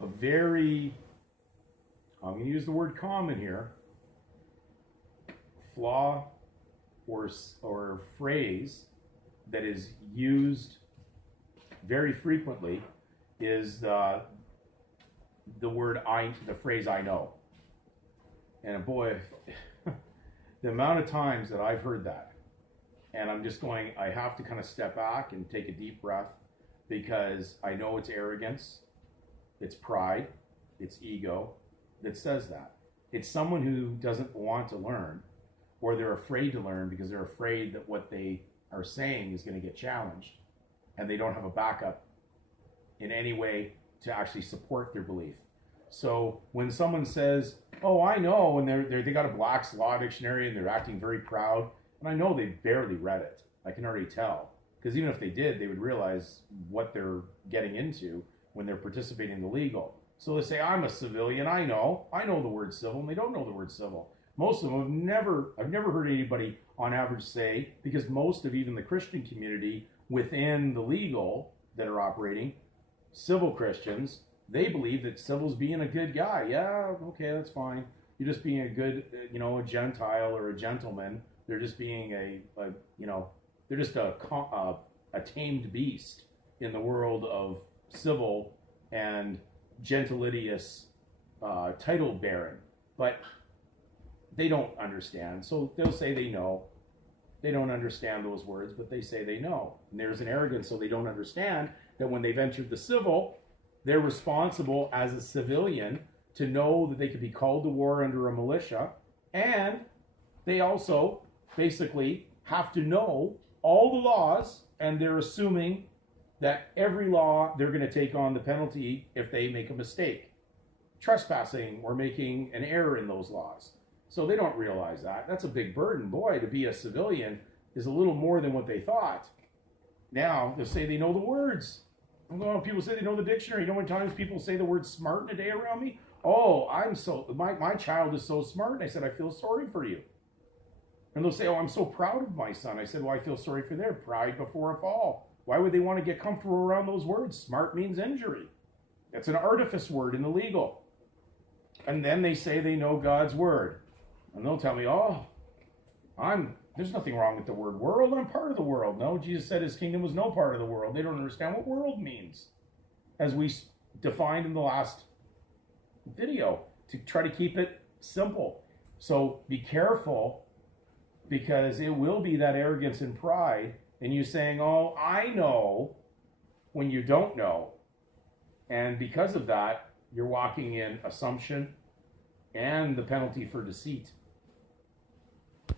a very, I'm going to use the word common here, flaw or phrase that is used very frequently is the phrase "I know." And boy, the amount of times that I've heard that, and I'm just going, I have to kind of step back and take a deep breath because I know it's arrogance, it's pride, it's ego that says that. It's someone who doesn't want to learn, or they're afraid to learn because they're afraid that what they are saying is going to get challenged, and they don't have a backup in any way to actually support their belief. So when someone says, "Oh, I know," and they got a Black's Law Dictionary and they're acting very proud, and I know they barely read it. I can already tell, because even if they did, they would realize what they're getting into when they're participating in the legal. So they say, "I'm a civilian. I know the word civil," and they don't know the word civil. Most of them I've never heard anybody on average say, because most of even the Christian community within the legal that are operating, civil Christians, they believe that civil's being a good guy. Yeah, okay, that's fine. You're just being a good, a Gentile or a gentleman. They're just being they're just a tamed beast in the world of civil and gentilitious title bearing. But they don't understand. So they'll say they know. They don't understand those words, but they say they know. And there's an arrogance, so they don't understand that when they've entered the civil, they're responsible as a civilian to know that they could be called to war under a militia, and they also basically have to know all the laws, and they're assuming that every law they're going to take on the penalty if they make a mistake, trespassing or making an error in those laws. So they don't realize that. That's a big burden. Boy, to be a civilian is a little more than what they thought. Now, they'll say they know the words. People say they know the dictionary. You know how many times people say the word smart in a day around me? "Oh, my child is so smart." And I said, "I feel sorry for you." And they'll say, "Oh, I'm so proud of my son." I said, "Well, I feel sorry for their pride before a fall." Why would they want to get comfortable around those words? Smart means injury. It's an artifice word in the legal. And then they say they know God's word. And they'll tell me, "Oh, there's nothing wrong with the word world. I'm part of the world." No, Jesus said his kingdom was no part of the world. They don't understand what world means, as we defined in the last video, to try to keep it simple. So be careful, because it will be that arrogance and pride, and you saying, "Oh, I know," when you don't know. And because of that, you're walking in assumption and the penalty for deceit.